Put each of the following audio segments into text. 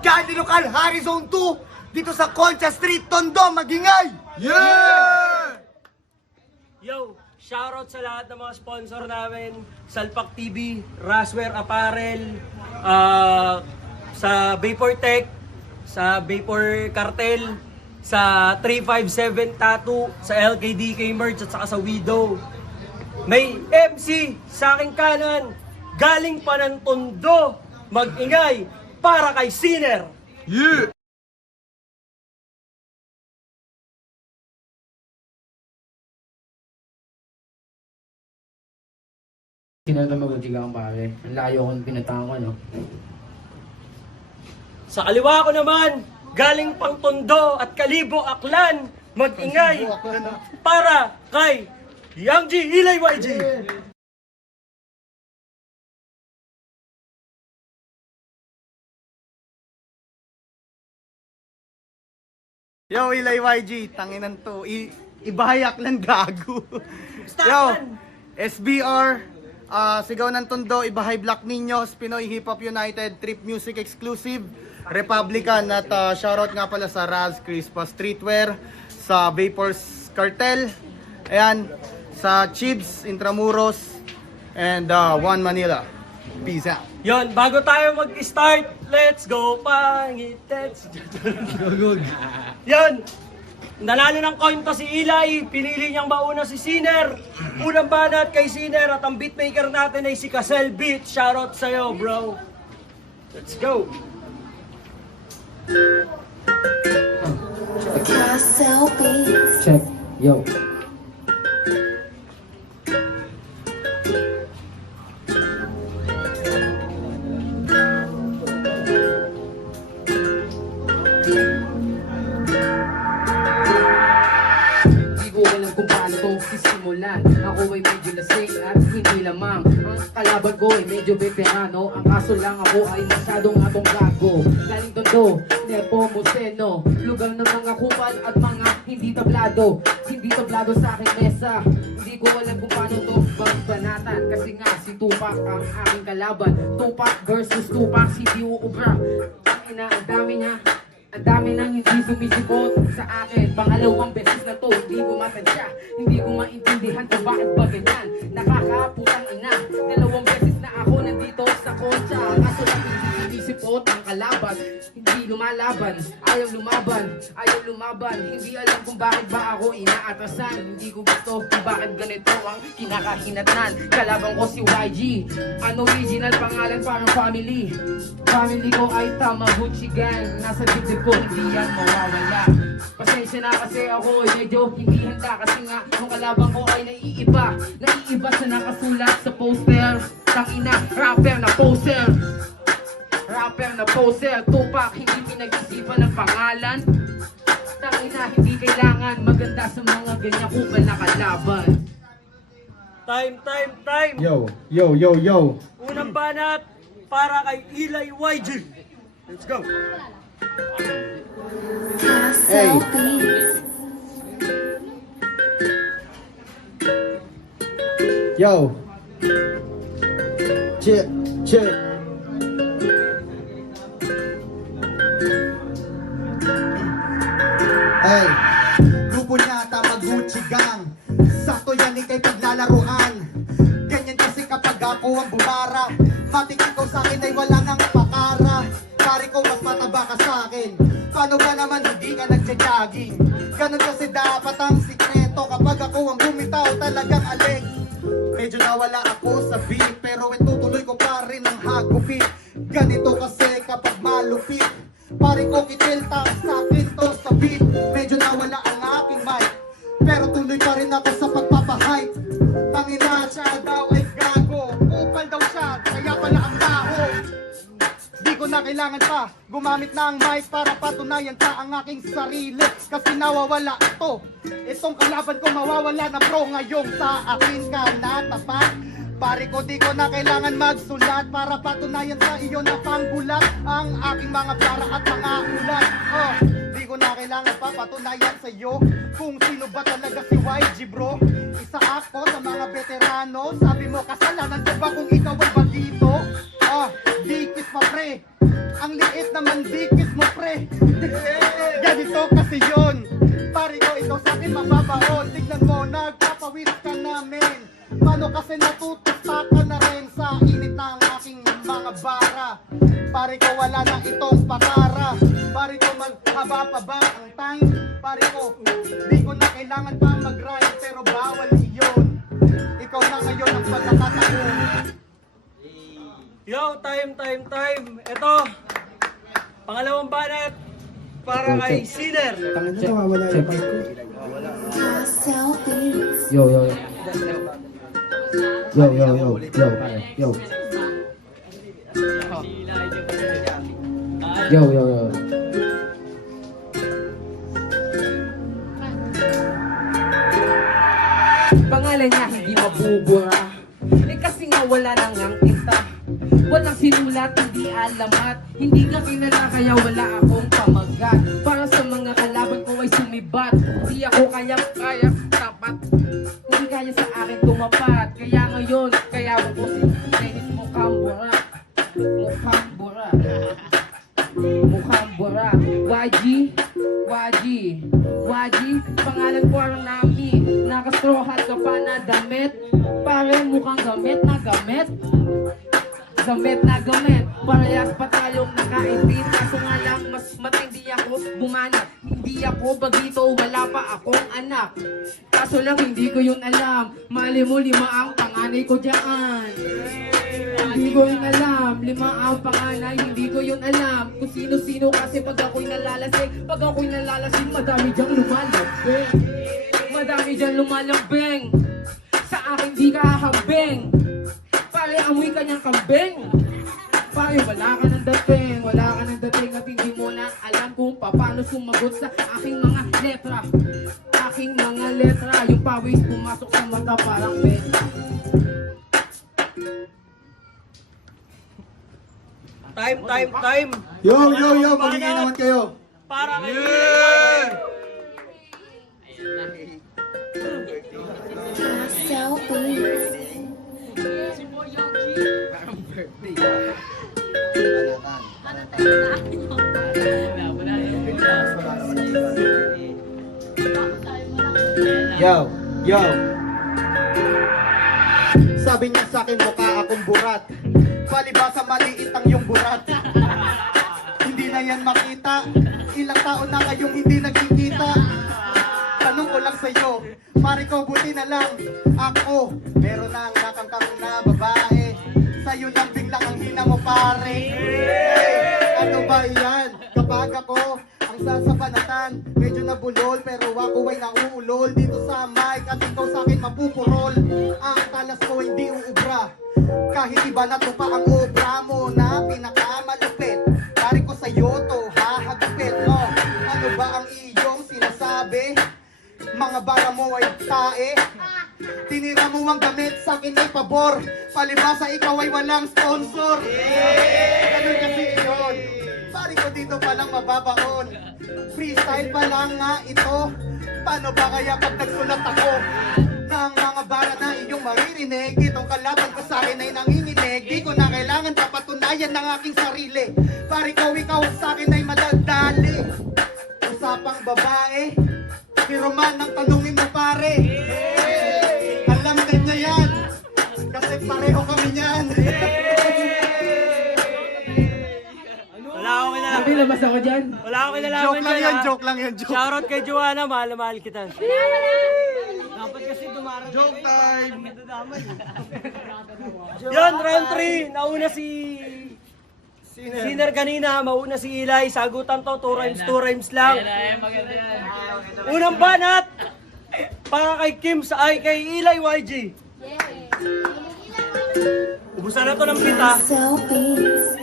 Candy Local Harry Zone 2 dito sa Concha Street, Tondo, Magingay! Yeah! Yo, shoutout sa lahat ng mga sponsor namin, Salpak TV, Rasware Apparel, sa Vapor Tech, sa Vapor Cartel, sa 357 Tattoo, sa LKDK Merch at saka sa Widow. May MC sa aking kanan, galing pa ng Tondo, Magingay, para kay Sinner. Yeah! Sino na magutigang pare? Ang layo kong pinatahan ko, no? Sa kaliwa ko naman, galing pang Tondo at Kalibo Aklan, Magingay, para kay Yang G, Ilay YG. Yo, Ilay YG, tanginan to. Ibahayak lang gago. Yo, SBR, Sigaw ng Tondo, Ibahay Black Niños, Pinoy Hip Hop United, Trip Music Exclusive, Republican, at shoutout nga pala sa Raz Crispa Streetwear, sa Vapors Cartel, ayan, sa Chibs, Intramuros, and One Manila. Peace out. Yon, bago tayo mag-start, let's go pangit, let's go. Yon, nanalo ng coin to si Ilay, pinili niyang mauna si Sinner. Unang banat kay Sinner at ang beatmaker natin ay si Casel Beat. Shoutout sa'yo, bro. Let's go. Castle Beats. Check. Yo. Sisimulan. Ako ay medyo lasing at hindi lamang. Ang kalaban ko ay medyo veterano. Ang kaso lang ako ay masyadong atong gago. Galing Tondo, Nepomuceno, lugar ng mga kupal at mga hindi tablado. Hindi tablado sa aking mesa. Hindi ko alam kung paano to banatan. Kasi nga si Tupac ang aking kalaban. Tupac versus Tupac, si Diuubra. Ang dami niya. Ang dami nang hindi sumisipot sa akin. Pangalawang beses na to, hindi ko matansya. Hindi ko maintindihan kung bakit ba ganyan. Nakakaputang ina. Dalawang beses na ako nandito sa Concha. Kaso lang hindi sumisipot ang kalaban. Hindi lumalaban, ayaw lumaban, ayaw lumaban. Hindi alam kung bakit ba ako inaatasan. Hindi ko gusto kung bakit ganito ang kinakahinatnan. Kalaban ko si YG, an original pangalan parang family. Family ko ay Tamaguchi Gang. Nasa dibdib ko, hindi yan mawawala. Pasensya na kasi ako ay medyo hindi handa. Kasi nga, yung kalaban ko ay naiiba. Naiiba sa nakasulat sa poster. Tangina, rapper na poser. Rapper na poser. Tupac, hindi pinag-isipan ng pangalan. Tangina, hindi kailangan maganda sa mga ganyan kupal na kalaban. Time. Yo. Unang banat para kay Ilay YG. Let's go. Castle Beats. Yo. Check. Hey, grupo niya Tamaguchi Gang. Sakto yan ikay paglalaruan. Ganyan kasi kapag ako ang bumarap. Matik ikaw sa akin ay wala nang pakara. Pare ko mas mataba ka sa akin. Paano ba naman hindi ka nagja-jogging? Ganun kasi dapat ang sikreto. Kapag ako ang bumitaw talagang alig. Medyo nawala ako sa beat, pero itutuloy ko pa rin ang hagupit. Ganito kasi kapag malupit. Pare ko kitil taas sa akin to sa beat. Medyo nawala ang aking mic, pero tuloy pa rin ako sa pagpapahype. Tangina siya daw ay gago. Upal daw siya, kaya pala ang baho. Di ko na kailangan pa gumamit ng mic para patunayan sa ang aking sarili. Kasi nawawala ito. Itong kalaban ko mawawala na bro. Ngayong sa akin ka natapat. Pare ko di ko na kailangan magsulat para patunayan sa iyo na panggulat ang aking mga para at mga ulat. Di ko na kailangan pa patunayan sa iyo kung sino ba talaga si YG bro. Isa ako sa mga veterano. Sabi mo kasalanan ko ba kung ikaw ay bandito? Dikit pa pre. Ang liit naman dikit. mga bara. Pare ko wala na itong pakara. Pare ko maghaba pa ba ang time? Pare ko, di ko na kailangan pa mag-rhyme, pero bawal iyon. Ikaw na ngayon ang pagkakataon. Yo, time. Ito, pangalawang banat para kay Sinner. Tangin na wala yung mic ko. Castle Beats. Yo. Pangalan niya hindi mabubura. Kasi nga wala nang ang tinta. Walang sinulat, hindi alamat. Hindi ka kilala kaya wala akong pamagat. Para sa mga kalaban ko ay sumibat. Di ako kaya tapat. Hindi kaya sa akin tumapat. Kaya ngayon, kaya ko si Dennis mukhang bura. Waji, pangalan ko ang nami. Nakastrohat ka pa na damit. Pare mukhang gamit na gamit. Parehas pa tayong nakaintid. Kaso nga lang mas matindi ako bumanat. Hindi ako bagito, wala pa akong anak. Kaso lang hindi ko yun alam. Mali mo 5 ang panganay ko dyan. Hindi ko yun alam, 5 ang panganay, hindi ko yun alam. Kung sino-sino kasi pag ako'y nalalasing. Pag ako'y nalalasing, madami dyang lumalambing. Madami dyang lumalambing. Sa akin di ka hahambing. Pare amoy kanyang kambing. Pare wala ka ng dating at hindi mo na alam kung paano sumagot sa aking mga letra. Yung pawis pumasok sa mata parang beta. Time. Yo, magiging naman kayo. Para kay Castle Beats. Yo. Sabi niya sa akin mukha akong burat. Palibasa maliit ang iyong burat. Hindi na yan makita. Ilang taon na kayong hindi nagkikita. Tanong ko lang sa'yo, pare ko buti na lang. Ako, meron na ang nakangkang na babae. Sa'yo lang biglang ang hina mo pare. Ano ba yan? Kapag ako ang sasapanatan, medyo nabulol pero ako ay nauulol. Dito sa mic at ikaw sa akin mapupurol. Ang talas ko hindi uubra. Kahit iba na to pa ang obra mo na pinakamalupit. Pare ko sa'yo to hahagupit. Oh, ano ba ang iyong sinasabi? Mga bara mo ay tae. Tinira mo ang damit sa akin ay pabor. Palibasa ikaw ay walang sponsor. Ganun kasi yun. Pare ko dito palang mababaon. Freestyle pa lang nga ito. Paano ba kaya pag nagsulat ako ng mga bara na inyong maririnig? Itong kalaban ko sa akin ay nanginginig. Di ko na kailangan papatunayan ng aking sarili. Pare ko ikaw sa akin ay madaldali. Usapang babae, pero man ang tanungin mo pare. Alam din niya yan, kasi pareho kami niyan. Wala akong kinalaman. Sabi labas ako dyan. Wala akong kinalaman dyan. Joke lang yan. Shoutout kay Joanna, mahal na mahal kita. Dapat kasi dumarang. Joke time! Yun, round 3. Nauna si Sinner kanina, mauna si Eli. Sagutan to, 2 rhymes lang. Unang banat para kay Kim kay Eli YG. Ubusan na to ng pita. Castle Beats.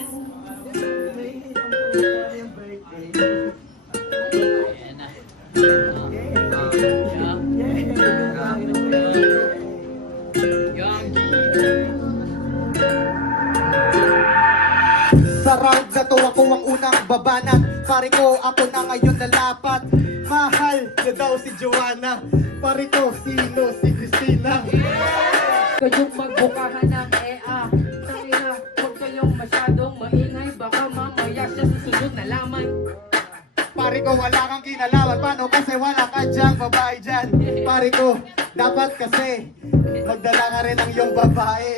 Sa round na to ako ang unang babanat. Pare ko ako na ngayon nalapat. Mahal na daw si Joanna. Pare ko sino si Christina. Kayong magbukahan ng EA. Tangina, huwag kayong masyadong maingay. Baka mamaya siya susunod na laman. Pare ko wala kang kinalaman. Paano kasi wala ka dyang babae dyan. Pare ko dapat kasi magdala ka rin ng iyong babae.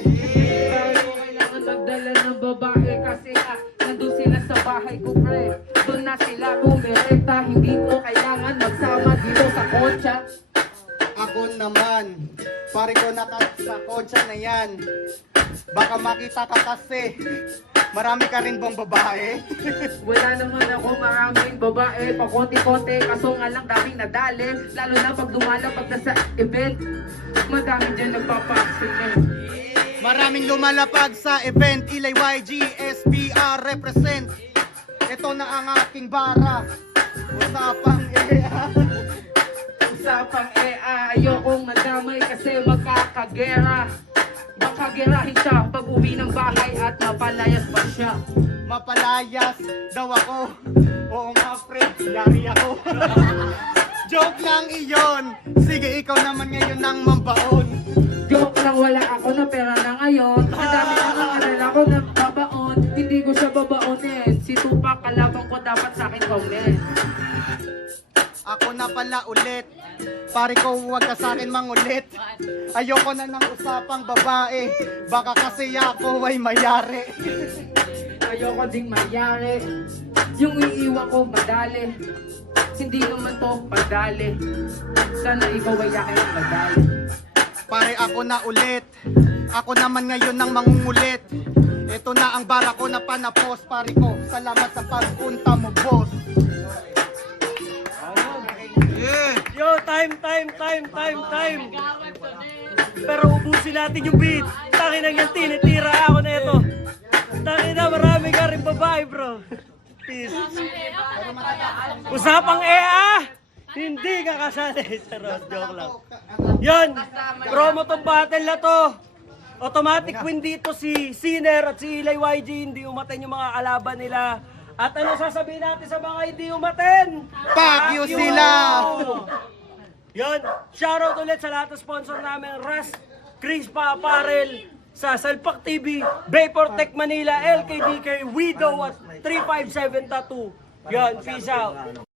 Pero kailangan magdala ng babae. nakita ka kasi. Marami ka rin bang babae? Wala naman ako maraming babae, pa konti-konti, kaso nga lang daming nadali. Lalo na pag lumalapag na sa event, madami dyan nagpapa-accident. Maraming lumalapag sa event. Ilay YG, SPR represent. Ito na ang aking bara. Usapang Usapang ayokong madamay kasi magkakagera. Baka gerahin siya pag uwi ng bahay at mapalayas pa siya. Mapalayas daw ako. Oo nga, Fred, yari ako. Joke lang iyon. Sige, ikaw naman ngayon ang mambaon. Joke lang, wala ako na pera na ngayon. Ang dami na nangaral ako na babaon. Hindi ko siya babaonin. Si Tupac kalaban ko dapat sa akin kaunin. Ako na pala ulit. Pare ko, huwag ka sa akin mangulit. Ayoko na ng usapang babae. Baka kasi ako ay mayari. Ayoko ding mayari. Yung iiwan ko madali. Hindi naman to padali. Sana ikaw ay yakin ang madali. Pare, ako na ulit. Ako naman ngayon ang mangungulit. Ito na ang bara ko na panapos. Pare ko, salamat sa pagpunta mo, boss. Yo, time. Pero ubusin natin yung beat. Tangin na yan, tinitira ako na ito. Tangin na, marami ka rin babae, bro. Peace. Usapang hindi ka kasali. Charot, joke lang. Yan, promo tong battle na to. Automatic win dito si Sinner at si Ilay YG. Hindi umaten yung mga kalaban nila. At ano sasabihin natin sa mga hindi umaten? Fuck you sila! Yan, shoutout ulit sa lahat ng sponsor namin, Ras, Crispa Apparel, sa Salpak TV, Vapor Tech Manila, LKDK, Widow at 357 Tattoo. Yan, peace out.